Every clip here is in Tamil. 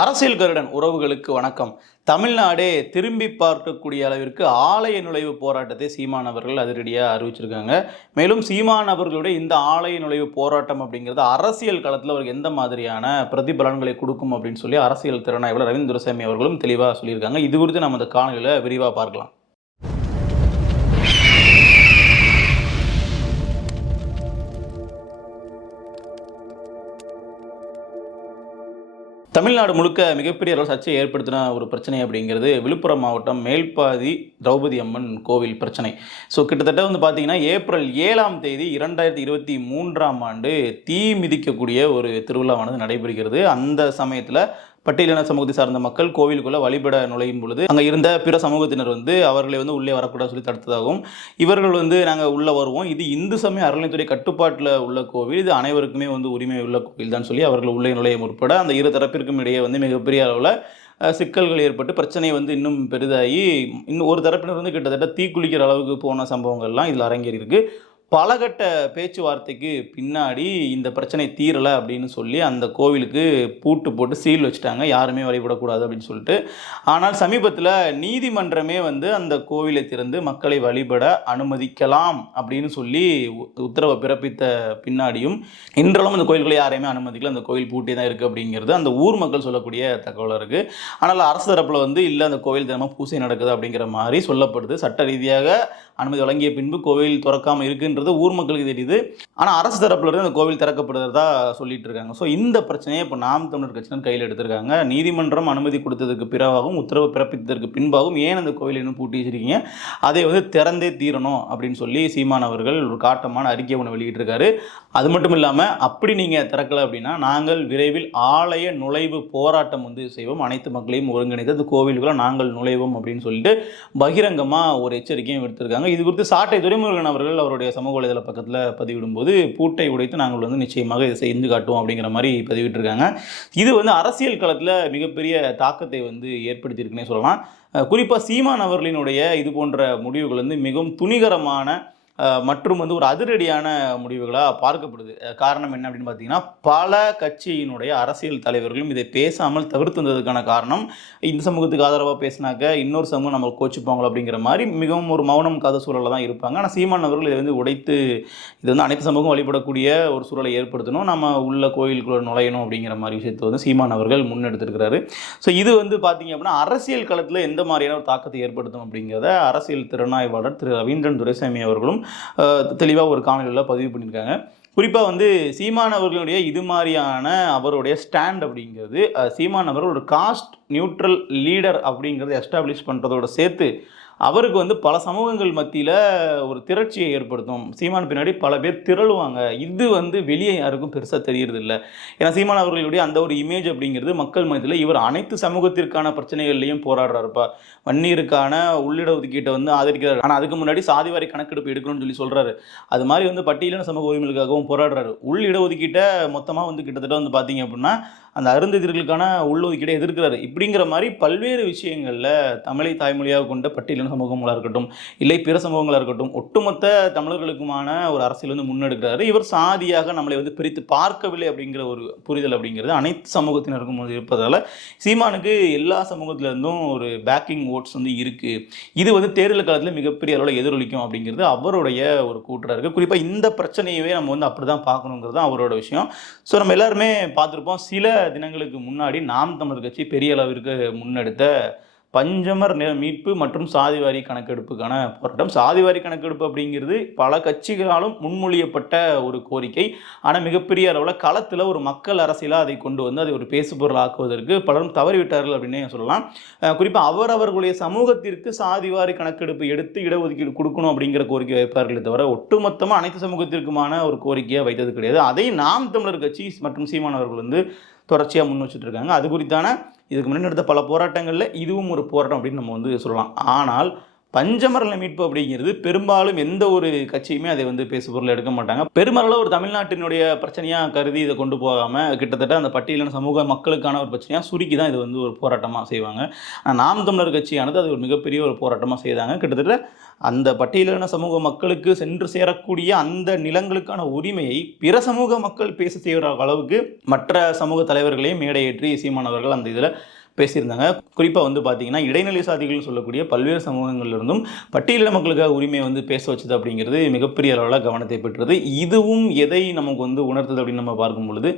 அரசியல் கருடன் உறவுகளுக்கு வணக்கம். தமிழ்நாடே திரும்பி பார்க்கக்கூடிய அளவிற்கு ஆலய நுழைவு போராட்டத்தை சீமான் அவர்கள் அதிரடியாக அறிவிச்சிருக்காங்க. மேலும் சீமான் அவர்களுடைய இந்த ஆலய நுழைவு போராட்டம் அப்படிங்கிறது அரசியல் களத்தில் அவருக்கு எந்த மாதிரியான பிரதிபலன்களை கொடுக்கும் அப்படின்னு சொல்லி அரசியல் திறனாய்வாளர் ரவீந்திர துரைசாமி அவர்களும் தெளிவாக சொல்லியிருக்காங்க. இது குறித்து நம்ம இந்த காணொலியில் விரிவாக பார்க்கலாம். தமிழ்நாடு முழுக்க மிகப்பெரிய அளவு சர்ச்சையை ஏற்படுத்தின ஒரு பிரச்சனை அப்படிங்கிறது விழுப்புரம் மாவட்டம் மேல்பாதி திரௌபதி அம்மன் கோவில் பிரச்சனை. ஸோ கிட்டத்தட்ட பார்த்தீங்கன்னா ஏப்ரல் 7ஆம் தேதி 2023 தீ மிதிக்கக்கூடிய ஒரு திருவிழாவானது நடைபெறுகிறது. அந்த சமயத்தில் பட்டியலின சமூகத்தை சார்ந்த மக்கள் கோவிலுக்குள்ளே வழிபட நுழையும் பொழுது அங்கே இருந்த பிற சமூகத்தினர் அவர்களை உள்ளே வரக்கூடாது சொல்லி தடுத்ததாகவும், இவர்கள் நாங்கள் உள்ளே வருவோம், இது இந்து சமய அறநிலைத்துறை கட்டுப்பாட்டில் உள்ள கோவில், இது அனைவருக்குமே உரிமை உள்ள கோவில் தான் சொல்லி அவர்கள் உள்ளே நுழைய முற்பட அந்த இரு தரப்பிற்கும் இடையே மிகப்பெரிய அளவில் சிக்கல்கள் ஏற்பட்டு பிரச்சனை இன்னும் பெரிதாகி இன்னும் ஒரு தரப்பினர் கிட்டத்தட்ட தீக்குளிக்கிற அளவுக்கு போன சம்பவங்கள்லாம் இதில் அரங்கேறி இருக்கு. பலகட்ட பேச்சுவார்த்தைக்கு பின்னாடி இந்த பிரச்சனை தீரலை அப்படின்னு சொல்லி அந்த கோவிலுக்கு பூட்டு போட்டு சீல் வச்சுட்டாங்க, யாருமே வழிபடக்கூடாது அப்படின்னு சொல்லிட்டு. ஆனால் சமீபத்தில் நீதிமன்றமே அந்த கோவிலை திறந்து மக்களை வழிபட அனுமதிக்கலாம் அப்படின்னு சொல்லி உத்தரவை பிறப்பித்த பின்னாடியும் இன்றளவும் அந்த கோயில்களை யாரையுமே அனுமதிக்கல, அந்த கோவில் பூட்டி தான் இருக்குது அப்படிங்கிறது அந்த ஊர் மக்கள் சொல்லக்கூடிய தகவலாக இருக்குது. ஆனால் அரசு தரப்பில் இல்லை, அந்த கோவில் தினமும் பூசை நடக்குது அப்படிங்கிற மாதிரி சொல்லப்படுது. சட்ட ரீதியாக அனுமதி வழங்கிய பின்பு கோவில் திறக்காமல் இருக்குன்றது ஊர் மக்களுக்கு தெரியுது. ஆனால் அரசு தரப்புல இருந்து அந்த கோவில் திறக்கப்படுறதா சொல்லிட்டு இருக்காங்க. ஸோ இந்த பிரச்சனையை இப்போ நாம் தமிழர் கட்சியினர் கையில் எடுத்திருக்காங்க. நீதிமன்றம் அனுமதி கொடுத்ததுக்கு பிறகாகவும் உத்தரவு பிறப்பித்ததற்கு பின்பாகவும் ஏன் அந்த கோவில் இன்னும் பூட்டி வச்சிருக்கீங்க, அதை திறந்தே தீரணும் அப்படின்னு சொல்லி சீமான் அவர்கள் ஒரு காட்டமான அறிக்கை ஒன்று வெளியிட்டிருக்காரு. அது மட்டும் இல்லாமல் அப்படி நீங்கள் திறக்கலை அப்படின்னா நாங்கள் விரைவில் ஆலய நுழைவு போராட்டம் செய்வோம், அனைத்து மக்களையும் ஒருங்கிணைத்து அந்த கோவிலுக்குள்ள நாங்கள் நுழைவோம் அப்படின்னு சொல்லிட்டு பகிரங்கமாக ஒரு எச்சரிக்கையும் எடுத்திருக்காங்க. இது குறித்து சாட்டை துரைமுருகன் அவர்கள் அவருடைய சமூக வலைதள பக்கத்தில் பதிவிடும்போது பூட்டை உடைத்து நாங்கள் நிச்சயமாக இதை செஞ்சு காட்டுவோம் அப்படிங்கிற மாதிரி பதிவிட்டிருக்காங்க. இது அரசியல் களத்தில் மிகப்பெரிய தாக்கத்தை ஏற்படுத்தியிருக்குன்னே சொல்லலாம். குறிப்பாக சீமான் அவர்களினுடைய இது போன்ற முடிவுகள் மிகவும் துணிகரமான மற்றும் ஒரு அதிரடியான முடிவுகளாக பார்க்கப்படுது. காரணம் என்ன அப்படின்னு பார்த்தீங்கன்னா, பல கட்சியினுடைய அரசியல் தலைவர்களும் இதை பேசாமல் தவிர்த்து வந்ததுக்கான காரணம், இந்த சமூகத்துக்கு ஆதரவாக பேசினாக்க இன்னொரு சமூகம் நம்ம கோச்சிப்பாங்களோ அப்படிங்கிற மாதிரி மிகவும் ஒரு மௌனம் காத சூழலில் தான் இருப்பாங்க. ஆனால் சீமான் அவர்கள் இதை உடைத்து இது அனைத்து சமூகம் வழிபடக்கூடிய ஒரு சூழலை ஏற்படுத்தணும், நம்ம உள்ள கோயிலுக்குள்ள நுழையணும் அப்படிங்கிற மாதிரி விஷயத்தை சீமான் அவர்கள் முன்னெடுத்திருக்கிறாரு. ஸோ இது பார்த்தீங்க அப்படின்னா அரசியல் களத்தில் எந்த மாதிரியான ஒரு தாக்கத்தை ஏற்படுத்தும் அப்படிங்கிறத அரசியல் திறனாய்வாளர் திரு ரவீந்திரன் துரைசாமி அவர்களும் தெளிவாக ஒரு காணொலியில் பதிவு பண்ணியிருக்காங்க. குறிப்பாக சீமான் அவர்களுடைய இது மாதிரியான அவருடைய ஸ்டாண்ட் அப்படிங்கிறது, சீமான் அவர்கள் ஒரு காஸ்ட் நியூட்ரல் லீடர் அப்படிங்கிறத எஸ்டாப்ளிஷ் பண்ணுறதோட சேர்த்து அவருக்கு பல சமூகங்கள் மத்தியில் ஒரு திரட்சியை ஏற்படுத்தும். சீமான் பின்னாடி பல பேர் திரளுவாங்க. இது வெளியே யாருக்கும் பெருசாக தெரியறதில்லை. ஏன்னா சீமான் அவர்களுடைய அந்த ஒரு இமேஜ் அப்படிங்கிறது மக்கள் மத்தியில் இவர் அனைத்து சமூகத்திற்கான பிரச்சனைகள்லையும் போராடுறாருப்பா, வன்னியருக்கான உள்ளிட ஒதுக்கீட்டை ஆதரிக்கிறார், ஆனால் அதுக்கு முன்னாடி சாதிவாரி கணக்கெடுப்பு எடுக்கணும்னு சொல்லி சொல்கிறாரு. அது மாதிரி பட்டியலின சமூக உரிமைகளுக்காகவும் போராடுறாரு. உள்ளிட ஒதுக்கீட்டை மொத்தமாக கிட்டத்தட்ட பார்த்தீங்க அப்படின்னா அந்த அருந்ததிர்களுக்கான உள்ளொதுக்கீடை எதிர்க்கிறாரு. இப்படிங்கிற மாதிரி பல்வேறு விஷயங்களில் தமிழை தாய்மொழியாக கொண்ட பட்டியலின சமூகங்களாக இருக்கட்டும், இல்லை பிற சமூகங்களாக இருக்கட்டும், ஒட்டுமொத்த தமிழர்களுக்குமான ஒரு அரசியல் முன்னெடுக்கிறாரு. இவர் சாதியாக நம்மளை பிரித்து பார்க்கவில்லை அப்படிங்கிற ஒரு புரிதல் அப்படிங்கிறது அனைத்து சமூகத்தினருக்கும் இருப்பதால் சீமானுக்கு எல்லா சமூகத்திலிருந்தும் ஒரு பேக்கிங் ஓட்ஸ் இருக்குது. இது தேர்தல் காலத்தில் மிகப்பெரிய அளவில் எதிரொலிக்கும் அப்படிங்கிறது அவருடைய ஒரு கூற்றாக இருக்குது. குறிப்பாக இந்த பிரச்சனையவே நம்ம அப்படி தான் பார்க்கணுங்கிறது தான் அவரோட விஷயம். ஸோ நம்ம எல்லாருமே பார்த்துருப்போம், சில தினங்களுக்கு முன்னாடி நாம் தமிழர் கட்சி பெரிய அளவிற்கு முன்னெடுத்த பஞ்சமர் மீட்பு மற்றும் சாதிவாரி கணக்கெடுப்புக்கான போராட்டம். சாதிவாரி கணக்கெடுப்பு அப்படிங்கிறது பல கட்சிகளாலும் முன்மொழியப்பட்ட ஒரு கோரிக்கை. ஆனால் மிகப்பெரிய அளவில் களத்தில் ஒரு மக்கள் அரசியலாக அதை கொண்டு அதை ஒரு பேசுபொருள் ஆக்குவதற்கு பலரும் தவறிவிட்டார்கள் அப்படின்னே சொல்லலாம். குறிப்பாக அவர்களுடைய சமூகத்திற்கு சாதிவாரி கணக்கெடுப்பு எடுத்து இடஒதுக்கீடு கொடுக்கணும் அப்படிங்கிற கோரிக்கை வைப்பார்களே தவிர ஒட்டுமொத்தமாக அனைத்து சமூகத்திற்குமான ஒரு கோரிக்கையாக வைத்தது கிடையாது. அதை நாம் தமிழர் கட்சி மற்றும் சீமான் அவர்கள் தொடர்ச்சியாக முன் வச்சுட்டு இருக்காங்க. அது குறித்தான இதுக்கு முன்னாடி நடந்த பல போராட்டங்களில் இதுவும் ஒரு போராட்டம் அப்படின்னு நம்ம சொல்லலாம். ஆனால் பஞ்சமர நில மீட்பு அப்படிங்கிறது பெரும்பாலும் எந்த ஒரு கட்சியுமே அதை வந்து பேசுபொருள் எடுக்க மாட்டாங்க. பெருமளவு ஒரு தமிழ்நாட்டினுடைய பிரச்சனையாக கருதி இதை கொண்டு போகாமல் கிட்டத்தட்ட அந்த பட்டியலின சமூக மக்களுக்கான ஒரு பிரச்சனையாக சுருக்கி தான் இது வந்து ஒரு போராட்டமாக செய்வாங்க. நாம் தமிழர் கட்சியானது அது ஒரு மிகப்பெரிய ஒரு போராட்டமாக செய்தாங்க. கிட்டத்தட்ட அந்த பட்டியலின சமூக மக்களுக்கு சென்று சேரக்கூடிய அந்த நிலங்களுக்கான உரிமையை பிற சமூக மக்கள் பேச செய்கிற அளவுக்கு மற்ற சமூக தலைவர்களையும் மேடையேற்றி சீமானவர்கள் அந்த இதில் பேசியிருந்தாங்க. குறிப்பாக வந்து பார்த்தீங்கன்னா இடைநிலை சாதிகள்னு சொல்லக்கூடிய பல்வேறு சமூகங்களிலிருந்தும் பட்டியலின மக்களுக்காக உரிமையை வந்து பேச வச்சது அப்படிங்கிறது மிகப்பெரிய அளவில் கவனத்தை பெற்றது. இதுவும் எதை நமக்கு வந்து உணர்த்துது அப்படின்னு நம்ம பார்க்கும் பொழுது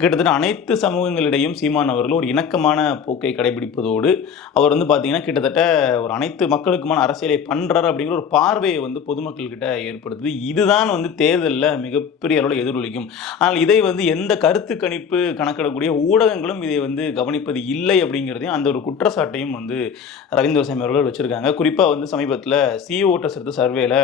கிட்டத்தட்ட அனைத்து சமூகங்களிடையும் சீமான் அவர்கள் ஒரு இணக்கமான போக்கை கடைபிடிப்பதோடு அவர் வந்து பார்த்தீங்கன்னா கிட்டத்தட்ட ஒரு அனைத்து மக்களுக்குமான அரசியலை பண்ணுறாரு அப்படிங்கிற ஒரு பார்வையை வந்து பொதுமக்கள்கிட்ட ஏற்படுத்துது. இதுதான் வந்து தேர்தலில் மிகப்பெரிய அளவில் எதிரொலிக்கும். ஆனால் இதை வந்து எந்த கருத்து கணிப்பு கணக்கிடக்கூடிய ஊடகங்களும் இதை வந்து கவனிப்பது இல்லை அப்படிங்கிறதையும் அந்த ஒரு குற்றச்சாட்டையும் வந்து ரவீந்திர துரைசாமி அவர்கள் வச்சிருக்காங்க. குறிப்பாக வந்து சமீபத்தில் சிஓ ஓட்டர்ஸ் எடுத்த சர்வேல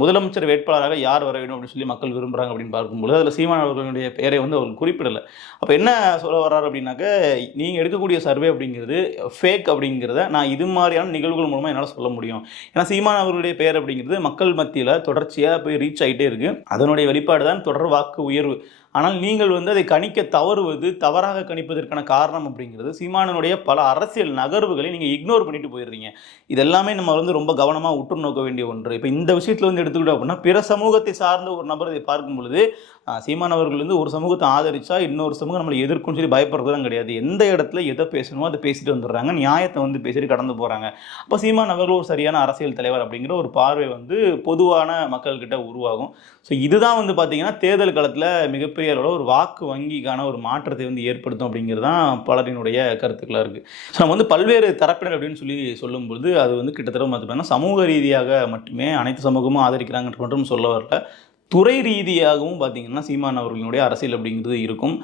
முதலமைச்சர் வேட்பாளராக யார் வர வேண்டும் அப்படின்னு சொல்லி மக்கள் விரும்புகிறாங்க அப்படின்னு பார்க்கும்போது அதில் சீமான் அவர்களுடைய பெயரை வந்து அவர்கள் குறிப்பிடலை. அப்போ என்ன சொல்ல வர்றாரு அப்படின்னாக்க, நீங்கள் எடுக்கக்கூடிய சர்வே அப்படிங்கிறது ஃபேக் அப்படிங்கிறத நான் இது மாதிரியான நிகழ்வுகள் மூலமாக என்னால் சொல்ல முடியும். ஏன்னா சீமான் அவர்களுடைய பெயர் அப்படிங்கிறது மக்கள் மத்தியில் தொடர்ச்சியாக போய் ரீச் ஆகிட்டே இருக்குது. அதனுடைய வெளிப்பாடு தான் தொடர் வாக்கு உயர்வு. ஆனால் நீங்கள் வந்து அதை கணிக்க தவறுவது, தவறாக கணிப்பதற்கான காரணம் அப்படிங்கிறது சீமானனுடைய பல அரசியல் நகர்வுகளை நீங்கள் இக்னோர் பண்ணிட்டு போயிடுறீங்க. இதெல்லாமே நம்ம வந்து ரொம்ப கவனமாக உற்று நோக்க வேண்டிய ஒன்று. இப்போ இந்த விஷயத்தில் வந்து எடுத்துக்கிட்டோம் அப்படின்னா பிற சமூகத்தை சார்ந்த ஒரு நபர் இதை பார்க்கும் பொழுது சீமான் அவர்கள் வந்து ஒரு சமூகத்தை ஆதரிச்சா இன்னொரு சமூகம் நம்மளை எதிர்க்கும்னு சொல்லி பயப்படுறதுலாம் கிடையாது. எந்த இடத்துல எதை பேசணுமோ அதை பேசிட்டு வந்துடுறாங்க, நியாயத்தை வந்து பேசிட்டு கடந்து போகிறாங்க. அப்போ சீமான் அவர்கள் ஒரு சரியான அரசியல் தலைவர் அப்படிங்கிற ஒரு பார்வை வந்து பொதுவான மக்கள்கிட்ட உருவாகும். ஸோ இதுதான் வந்து பார்த்தீங்கன்னா தேர்தல் காலத்தில் மிகப்பெரிய அளவில் ஒரு வாக்கு வங்கிக்கான ஒரு மாற்றத்தை வந்து ஏற்படுத்தும் அப்படிங்கிறது தான் பலரினுடைய கருத்துக்களாக இருக்குது. ஸோ நம்ம வந்து பல்வேறு தரப்பினர் அப்படின்னு சொல்லி சொல்லும்போது அது வந்து கிட்டத்தட்ட பார்த்தீங்கன்னா சமூக ரீதியாக மட்டுமே அனைத்து சமூகமும் ஆதரிக்கிறாங்கன்ற மட்டும் சொல்ல வரல, துறை ரீதியாகவும் பார்த்திங்கன்னா சீமான் அவர்களுடைய அரசியல் அப்படிங்கிறது இருக்கும்.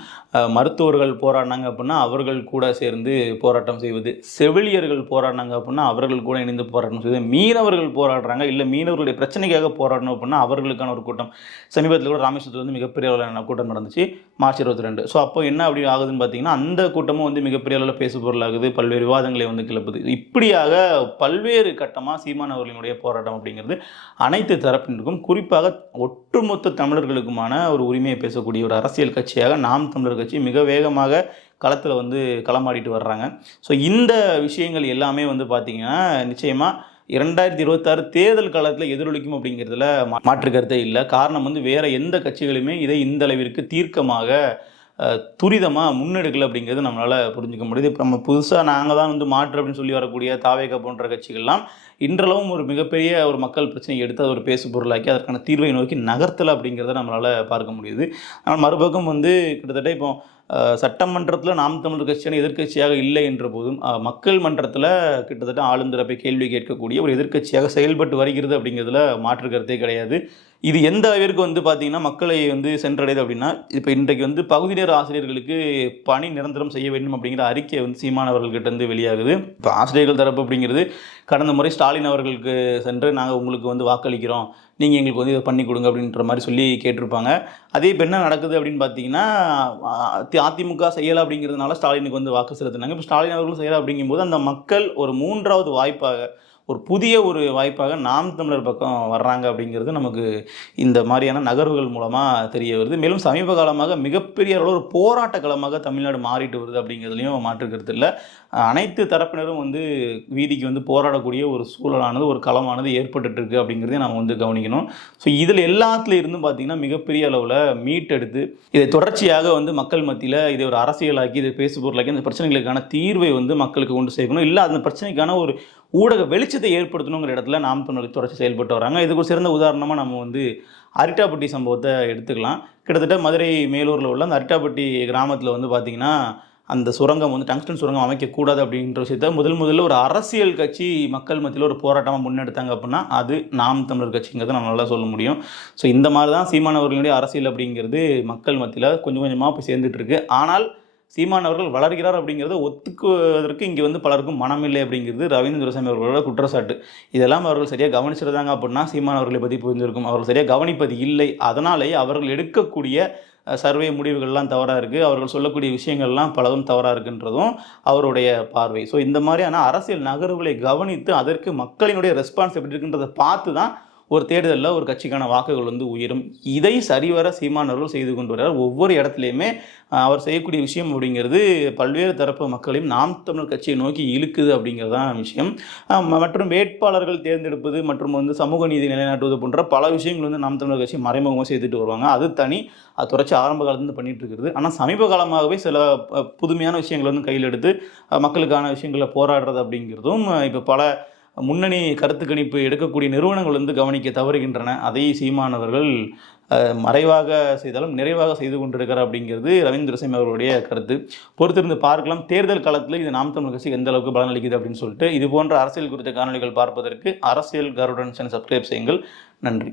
மருத்துவர்கள் போராடினாங்க அப்படின்னா அவர்கள் கூட சேர்ந்து போராட்டம் செய்வது, செவிலியர்கள் போராடினாங்க அப்படின்னா அவர்கள் கூட இணைந்து போராட்டம் செய்வது, மீனவர்கள் போராடுறாங்க இல்லை மீனவர்களுடைய பிரச்சனைக்காக போராடணும் அப்படின்னா அவர்களுக்கான ஒரு கூட்டம் சமீபத்தில் கூட ராமேஸ்வரத்தில் வந்து மிகப்பெரிய அளவிலான கூட்டம் நடந்துச்சு மார்ச் 22. ஸோ அப்போ என்ன அப்படி ஆகுதுன்னு பார்த்தீங்கன்னா அந்த கூட்டமும் வந்து மிகப்பெரிய அளவில் பேசு பொருளாகுது, பல்வேறு விவாதங்களை வந்து கிளப்புது. இப்படியாக பல்வேறு கட்டமாக சீமான் அவர்களினுடைய போராட்டம் அப்படிங்கிறது அனைத்து தரப்பினருக்கும் குறிப்பாக ஒட்டுமொத்த தமிழர்களுக்குமான ஒரு உரிமையை பேசக்கூடிய ஒரு அரசியல் கட்சியாக நாம் தமிழர் கட்சி மிக வேகமாக களத்தில் வந்து களமாடிட்டு வர்றாங்க. ஸோ இந்த விஷயங்கள் எல்லாமே வந்து பார்த்திங்கன்னா நிச்சயமாக 2026 தேர்தல் காலத்தில் எதிரொலிக்கும் அப்படிங்கிறதுல மாற்று கருத்தே இல்லை. காரணம் வந்து வேறு எந்த கட்சிகளுமே இதை இந்த அளவிற்கு தீர்க்கமாக துரிதமாக முன்னெடுக்கலை அப்படிங்கிறது நம்மளால் புரிஞ்சுக்க முடியுது. இப்போ நம்ம புதுசாக நாங்கள் தான் வந்து மாற்று அப்படின்னு சொல்லி வரக்கூடிய தாவேகா போன்ற கட்சிகள்லாம் இன்றளவும் ஒரு மிகப்பெரிய ஒரு மக்கள் பிரச்சனையை எடுத்து அதை ஒரு பேசு பொருளாக்கி அதற்கான தீர்வை நோக்கி நகர்த்தலை அப்படிங்கிறத நம்மளால் பார்க்க முடியுது. ஆனால் மறுபக்கம் வந்து கிட்டத்தட்ட இப்போ சட்டமன்றத்தில் நாம் தமிழர் கட்சியான எதிர்க்கட்சியாக இல்லை என்ற போதும் மக்கள் மன்றத்தில் கிட்டத்தட்ட ஆளும் தரப்பை கேள்வி கேட்கக்கூடிய ஒரு எதிர்க்கட்சியாக செயல்பட்டு வருகிறது அப்படிங்கிறதுல மாற்று கருத்தே கிடையாது. இது எந்த அளவிற்கு வந்து பார்த்திங்கன்னா மக்களை வந்து சென்றடையுது அப்படின்னா, இப்போ இன்றைக்கு வந்து பகுதி நேர ஆசிரியர்களுக்கு பணி நிரந்தரம் செய்ய வேண்டும் அப்படிங்கிற அறிக்கை வந்து சீமான் அவர்கள்கிட்ட வந்து வெளியாகுது. இப்போ ஆசிரியர்கள் தரப்பு அப்படிங்கிறது கடந்த முறை ஸ்டாலின் அவர்களுக்கு சென்று நாங்கள் உங்களுக்கு வந்து வாக்களிக்கிறோம், நீங்கள் எங்களுக்கு வந்து இதை பண்ணி கொடுங்க அப்படின்ற மாதிரி சொல்லி கேட்டிருப்பாங்க. அதே இப்போ என்ன நடக்குது அப்படின்னு பார்த்தீங்கன்னா அதிமுக செய்யலை அப்படிங்கிறதுனால ஸ்டாலினுக்கு வந்து வாக்கு செலுத்தினாங்க. இப்போ ஸ்டாலின் அவர்களும் செய்யலை அப்படிங்கும்போது அந்த மக்கள் ஒரு மூன்றாவது வாய்ப்பாக ஒரு புதிய ஒரு வாய்ப்பாக நாம் தமிழர் பக்கம் வர்றாங்க அப்படிங்கிறது நமக்கு இந்த மாதிரியான நகர்வுகள் மூலமாக தெரிய வருது. மேலும் சமீப காலமாக மிகப்பெரிய அளவில் ஒரு போராட்ட களமாக தமிழ்நாடு மாறிட்டு வருது அப்படிங்கிறதுலையும் மாற்றுக்கிறது இல்லை. அனைத்து தரப்பினரும் வந்து வீதிக்கு வந்து போராடக்கூடிய ஒரு சூழலானது ஒரு களமானது ஏற்பட்டுருக்கு அப்படிங்கிறதையும் நம்ம வந்து கவனிக்கணும். ஸோ இதில் எல்லாத்துலேயும் இருந்து பார்த்திங்கன்னா மிகப்பெரிய அளவில் மீட்டெடுத்து இதை தொடர்ச்சியாக வந்து மக்கள் மத்தியில் இதை ஒரு அரசியலாக்கி இதை பேசு பொருளாக்கி அந்த பிரச்சனைகளுக்கான தீர்வை வந்து மக்களுக்கு கொண்டு சேர்க்கணும். இல்லை அந்த பிரச்சனைக்கான ஒரு ஊடக வெளிச்சத்தை ஏற்படுத்தணுங்கிற இடத்துல நாம் தமிழர் தொடர்ச்சி செயல்பட்டு வராங்க. இதுக்கு ஒரு சிறந்த உதாரணமாக நம்ம வந்து அரிட்டாப்பட்டி சம்பவத்தை எடுத்துக்கலாம். கிட்டத்தட்ட மதுரை மேலூரில் உள்ள அந்த அரிட்டாப்பட்டி கிராமத்தில் வந்து பார்த்திங்கன்னா அந்த சுரங்கம் வந்து டங்ஸ்டன் சுரங்கம் அமைக்கக்கூடாது அப்படின்ற விஷயத்த முதல்ல ஒரு அரசியல் கட்சி மக்கள் மத்தியில் ஒரு போராட்டமாக முன்னெடுத்தாங்க அப்படின்னா அது நாம் தமிழர் கட்சிங்கிறத நம்ம நல்லா சொல்ல முடியும். ஸோ இந்த மாதிரி தான் சீமான் அவர்களுடைய அரசியல் அப்படிங்கிறது மக்கள் மத்தியில் கொஞ்சம் கொஞ்சமாக போய் சேர்ந்துட்டு இருக்கு. ஆனால் சீமான் அவர்கள் வளர்கிறார் அப்படிங்கிறத ஒத்துக்குவதற்கு இங்கே வந்து பலருக்கும் மனமில்லை அப்படிங்கிறது ரவீந்திர துரைசாமி அவர்களோட குற்றச்சாட்டு. இதெல்லாம் அவர்கள் சரியாக கவனிச்சிருந்தாங்க அப்படின்னா சீமான் அவர்களை பற்றி புரிஞ்சிருக்கும். அவர்கள் சரியாக கவனிப்பது இல்லை. அதனாலேயே அவர்கள் எடுக்கக்கூடிய சர்வே முடிவுகள்லாம் தவறாக இருக்குது, அவர்கள் சொல்லக்கூடிய விஷயங்கள்லாம் பலதும் தவறாக இருக்குன்றதும் அவருடைய பார்வை. ஸோ இந்த மாதிரியான அரசியல் நகர்வுகளை கவனித்து அதற்கு மக்களினுடைய ரெஸ்பான்ஸ் எப்படி இருக்குன்றதை பார்த்து தான் ஒரு தேர்தலில் ஒரு கட்சிக்கான வாக்குகள் வந்து உயரும். இதை சரிவர சீமானவர்கள் செய்து கொண்டு வருகிறார். ஒவ்வொரு இடத்துலையுமே அவர் செய்யக்கூடிய விஷயம் அப்படிங்கிறது பல்வேறு தரப்பு மக்களையும் நாம் தமிழர் கட்சியை நோக்கி இழுக்குது அப்படிங்கிறது தான் விஷயம். மற்றும் வேட்பாளர்கள் தேர்ந்தெடுப்பது மற்றும் வந்து சமூக நீதி நிலைநாட்டுவது போன்ற பல விஷயங்கள் வந்து நாம் தமிழர் கட்சி மறைமுகமாக செய்துட்டு வருவாங்க. அது தனி, அது தொடர்ச்சி ஆரம்ப காலத்துலேருந்து பண்ணிட்டு இருக்கிறது. ஆனால் சமீப காலமாகவே சில புதுமையான விஷயங்கள் வந்து கையில் எடுத்து மக்களுக்கான விஷயங்களை போராடுறது அப்படிங்கிறதும் இப்போ பல முன்னணி கருத்து கணிப்பு எடுக்கக்கூடிய நிறுவனங்கள் வந்து கவனிக்க தவறுகின்றன. அதை சீமானவர்கள் மறைவாக செய்தாலும் நிறைவாக செய்து கொண்டிருக்கிறார் அப்படிங்கிறது ரவீந்திர சிங் அவர்களுடைய கருத்து. பொறுத்திருந்து பார்க்கலாம் தேர்தல் காலத்தில் இது நாம் தமிழர் கட்சி எந்த அளவுக்கு பலனளிக்குது அப்படின்னு சொல்லிட்டு. இது போன்ற அரசியல் குறித்த காணொலிகள் பார்ப்பதற்கு அரசியல் கருடன் சப்ஸ்கிரைப் செய்யுங்கள். நன்றி.